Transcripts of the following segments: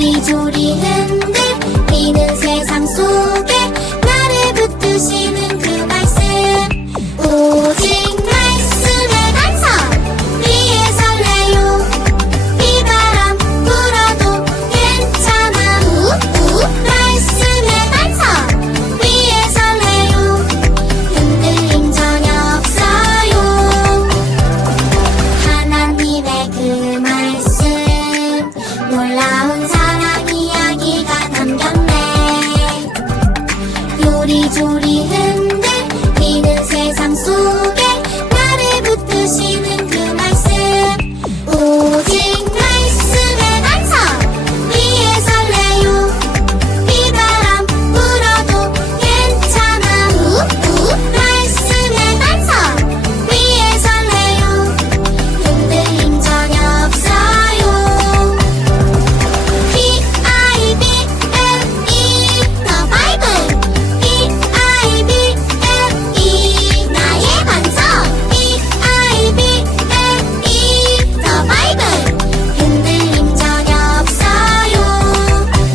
요리조리 흔들리는 세상 속에 나를 붙드시는 그 말씀 오직 말씀의 반석 위에 설레요 비바람 불어도 괜찮아 말씀의 반석 위에 설레요 흔들림 전혀 없어요 하나님의 그 말씀 놀라운 사랑 이야기가 담겼네 요리조리 흔들리는 세상 속에 나를 붙드시는 그 말씀 오직 말씀의 반석 위에 설레요 비바람 불어도 괜찮아 말씀의 반석 위에 설레요 흔들림 전혀 없어요 B-I-B-L-E The Bible B-I-B-L-E 나의 반석 B-I-B-L-E The Bible 흔들림 전혀 없어요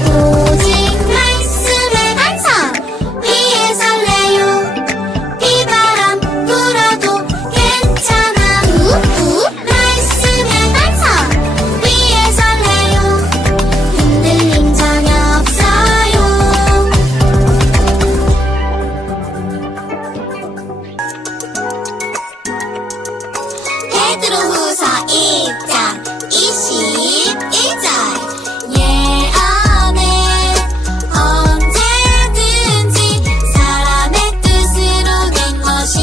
오직 말씀의 반석 위에 설레요 비바람 불어도 괜찮아 말씀의 반석 위에 설레요 흔들림 전혀 없어요 베드로후서 1장 21절 예언은 언제든지 사람의 뜻으로 된 것이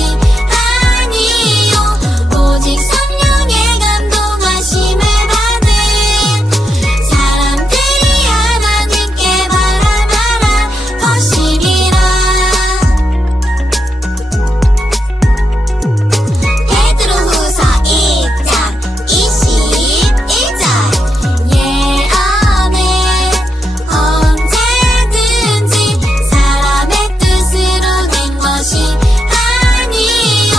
아니요 오직 성령의 감동하심을 받은 사람들이 하나님께 바라말한 것이리라 베드로후서 1장 21절 예언은 언제든지 사람의 뜻으로 된 것이 아니요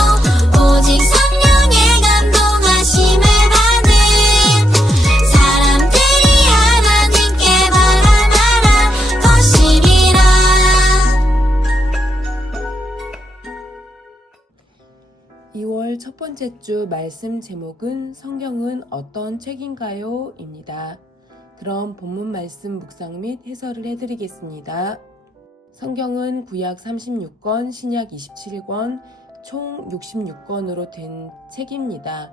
오직 성령의 감동하심을 받은 사람들이 하나님께 바라말한 것이리라 2월 첫 번째 주 말씀 제목은 성경은 어떤 책인가요? 입니다. 그럼 본문 말씀 묵상 및 해설을 해드리겠습니다. 성경은 구약 36권, 신약 27권, 총 66권으로 된 책입니다.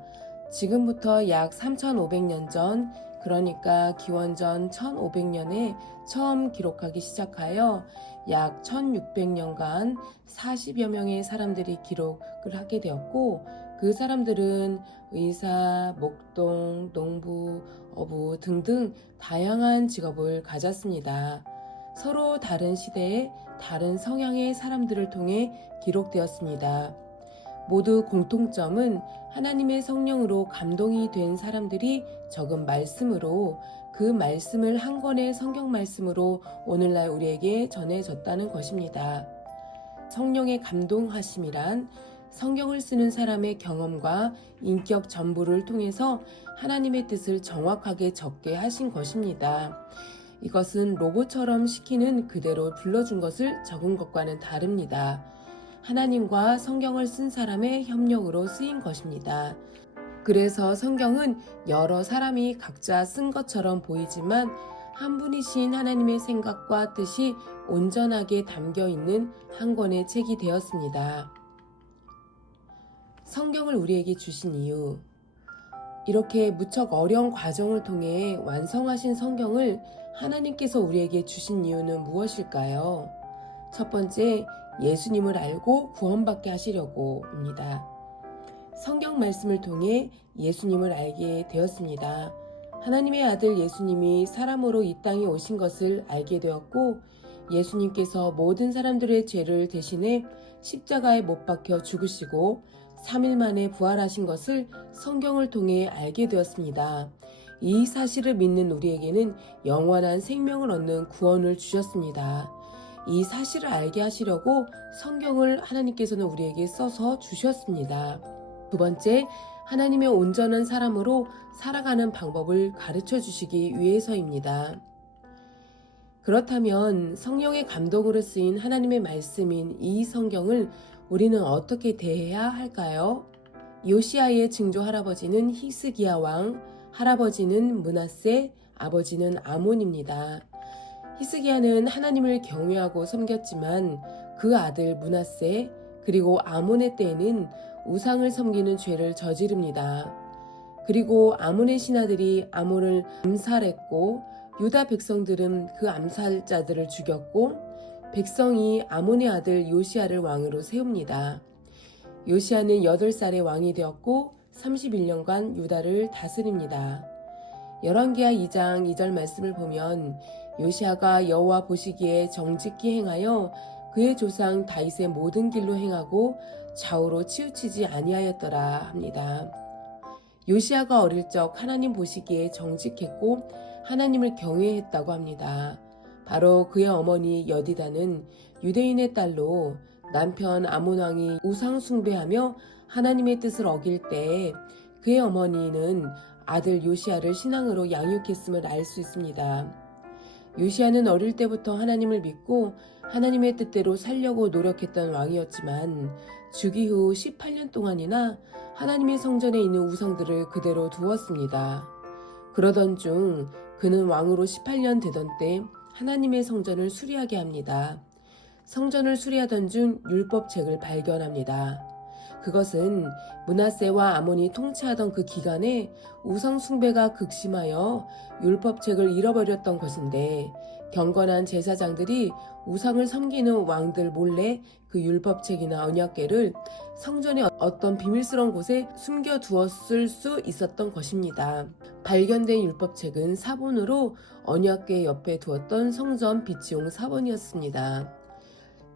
지금부터 약 3,500년 전, 그러니까 기원전 1,500년에 처음 기록하기 시작하여 약 1,600년간 40여 명의 사람들이 기록을 하게 되었고 그 사람들은 의사, 목동, 농부, 어부 등등 다양한 직업을 가졌습니다. 서로 다른 시대에 다른 성향의 사람들을 통해 기록되었습니다. 모두 공통점은 하나님의 성령으로 감동이 된 사람들이 적은 말씀으로 그 말씀을 한 권의 성경 말씀으로 오늘날 우리에게 전해졌다는 것입니다. 성령의 감동하심이란 성경을 쓰는 사람의 경험과 인격 전부를 통해서 하나님의 뜻을 정확하게 적게 하신 것입니다. 이것은 로봇처럼 시키는 그대로 불러준 것을 적은 것과는 다릅니다. 하나님과 성경을 쓴 사람의 협력으로 쓰인 것입니다. 그래서 성경은 여러 사람이 각자 쓴 것처럼 보이지만 한 분이신 하나님의 생각과 뜻이 온전하게 담겨 있는 한 권의 책이 되었습니다. 성경을 우리에게 주신 이유, 이렇게 무척 어려운 과정을 통해 완성하신 성경을 하나님께서 우리에게 주신 이유는 무엇일까요? 첫 번째, 예수님을 알고 구원받게 하시려고입니다. 성경 말씀을 통해 예수님을 알게 되었습니다. 하나님의 아들 예수님이 사람으로 이 땅에 오신 것을 알게 되었고 예수님께서 모든 사람들의 죄를 대신해 십자가에 못 박혀 죽으시고 3일 만에 부활하신 것을 성경을 통해 알게 되었습니다. 이 사실을 믿는 우리에게는 영원한 생명을 얻는 구원을 주셨습니다. 이 사실을 알게 하시려고 성경을 하나님께서는 우리에게 써서 주셨습니다. 두 번째, 하나님의 온전한 사람으로 살아가는 방법을 가르쳐 주시기 위해서입니다. 그렇다면 성령의 감동으로 쓰인 하나님의 말씀인 이 성경을 우리는 어떻게 대해야 할까요? 요시아의 증조 할아버지는 히스기야 왕, 할아버지는 므낫세, 아버지는 아몬입니다. 히스기야는 하나님을 경외하고 섬겼지만 그 아들 므낫세 그리고 아몬의 때에는 우상을 섬기는 죄를 저지릅니다. 그리고 아몬의 신하들이 아몬을 암살했고 유다 백성들은 그 암살자들을 죽였고 백성이 아몬의 아들 요시아를 왕으로 세웁니다. 요시아는 8살에 왕이 되었고 31년간 유다를 다스립니다. 열왕기하 2장 2절 말씀을 보면 요시아가 여호와 보시기에 정직히 행하여 그의 조상 다윗의 모든 길로 행하고 좌우로 치우치지 아니하였더라 합니다. 요시아가 어릴 적 하나님 보시기에 정직했고 하나님을 경외했다고 합니다. 바로 그의 어머니 여디다는 유대인의 딸로 남편 아몬 왕이 우상 숭배하며 하나님의 뜻을 어길 때 그의 어머니는 아들 요시아를 신앙으로 양육했음을 알 수 있습니다. 요시아는 어릴 때부터 하나님을 믿고 하나님의 뜻대로 살려고 노력했던 왕이었지만 즉위 후 18년 동안이나 하나님의 성전에 있는 우상들을 그대로 두었습니다. 그러던 중 그는 왕으로 18년 되던 때 하나님의 성전을 수리하게 합니다. 성전을 수리하던 중 율법책을 발견합니다. 그것은 므낫세와 아몬이 통치하던 그 기간에 우상 숭배가 극심하여 율법책을 잃어버렸던 것인데 경건한 제사장들이 우상을 섬기는 왕들 몰래 그 율법책이나 언약궤를 성전의 어떤 비밀스러운 곳에 숨겨두었을 수 있었던 것입니다. 발견된 율법책은 사본으로 언약궤 옆에 두었던 성전 비치용 사본이었습니다.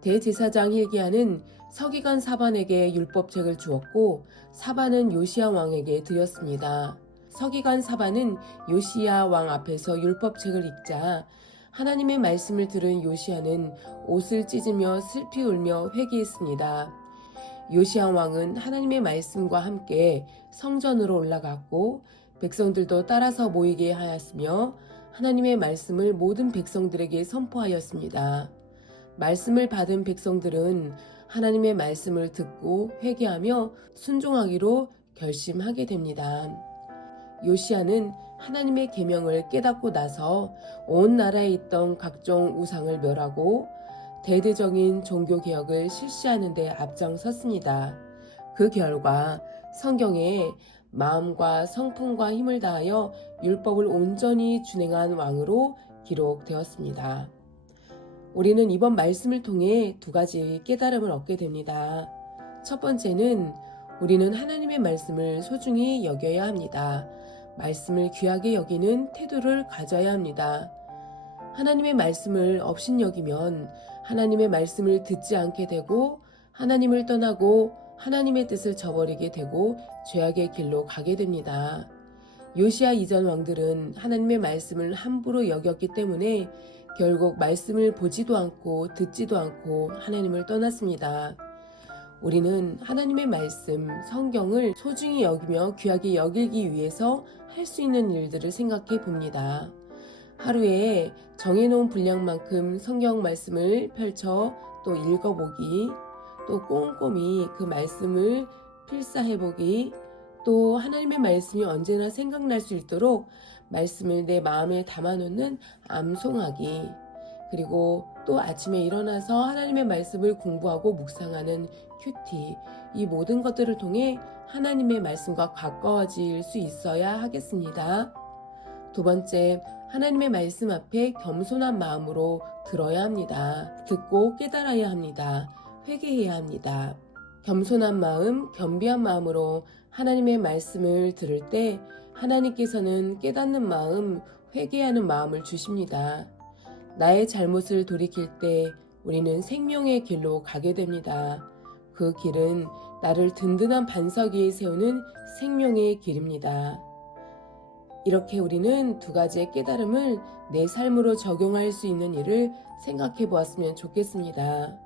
대제사장 hil기야는 서기관 사반에게 율법책을 주었고 사반은 요시야 왕에게 드렸습니다. 서기관 사반은 요시야 왕 앞에서 율법책을 읽자 하나님의 말씀을 들은 요시야는 옷을 찢으며 슬피 울며 회개했습니다. 요시야 왕은 하나님의 말씀과 함께 성전으로 올라갔고 백성들도 따라서 모이게 하였으며 하나님의 말씀을 모든 백성들에게 선포하였습니다. 말씀을 받은 백성들은 하나님의 말씀을 듣고 회개하며 순종하기로 결심하게 됩니다. 요시야는 하나님의 계명을 깨닫고 나서 온 나라에 있던 각종 우상을 멸하고 대대적인 종교개혁을 실시하는 데 앞장섰습니다. 그 결과 성경에 마음과 성품과 힘을 다하여 율법을 온전히 준행한 왕으로 기록되었습니다. 우리는 이번 말씀을 통해 2가지 깨달음을 얻게 됩니다. 첫 번째는 우리는 하나님의 말씀을 소중히 여겨야 합니다. 말씀을 귀하게 여기는 태도를 가져야 합니다. 하나님의 말씀을 업신여기면 하나님의 말씀을 듣지 않게 되고 하나님을 떠나고 하나님의 뜻을 저버리게 되고 죄악의 길로 가게 됩니다. 요시야 이전 왕들은 하나님의 말씀을 함부로 여겼기 때문에 결국 말씀을 보지도 않고 듣지도 않고 하나님을 떠났습니다. 우리는 하나님의 말씀, 성경을 소중히 여기며 귀하게 여기기 위해서 할 수 있는 일들을 생각해 봅니다. 하루에 정해놓은 분량만큼 성경 말씀을 펼쳐 또 읽어보기, 또 꼼꼼히 그 말씀을 필사해보기, 또 하나님의 말씀이 언제나 생각날 수 있도록 말씀을 내 마음에 담아놓는 암송하기, 그리고 또 아침에 일어나서 하나님의 말씀을 공부하고 묵상하는 큐티, 이 모든 것들을 통해 하나님의 말씀과 가까워질 수 있어야 하겠습니다. 2번째, 하나님의 말씀 앞에 겸손한 마음으로 들어야 합니다. 듣고 깨달아야 합니다. 회개해야 합니다. 겸손한 마음, 겸비한 마음으로 하나님의 말씀을 들을 때 하나님께서는 깨닫는 마음, 회개하는 마음을 주십니다. 나의 잘못을 돌이킬 때 우리는 생명의 길로 가게 됩니다. 그 길은 나를 든든한 반석 위에 세우는 생명의 길입니다. 이렇게 우리는 2가지의 깨달음을 내 삶으로 적용할 수 있는 일을 생각해 보았으면 좋겠습니다.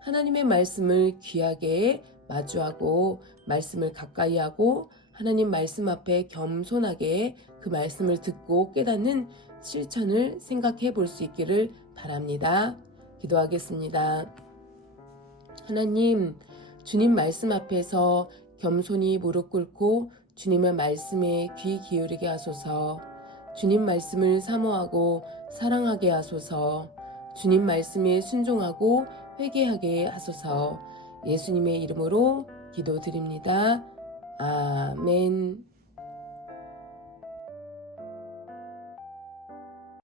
하나님의 말씀을 귀하게 마주하고 말씀을 가까이 하고 하나님 말씀 앞에 겸손하게 그 말씀을 듣고 깨닫는 실천을 생각해 볼 수 있기를 바랍니다. 기도하겠습니다. 하나님, 주님 말씀 앞에서 겸손히 무릎 꿇고 주님의 말씀에 귀 기울이게 하소서. 주님 말씀을 사모하고 사랑하게 하소서. 주님 말씀에 순종하고 회개하게 하소서. 예수님의 이름으로 기도드립니다. 아멘.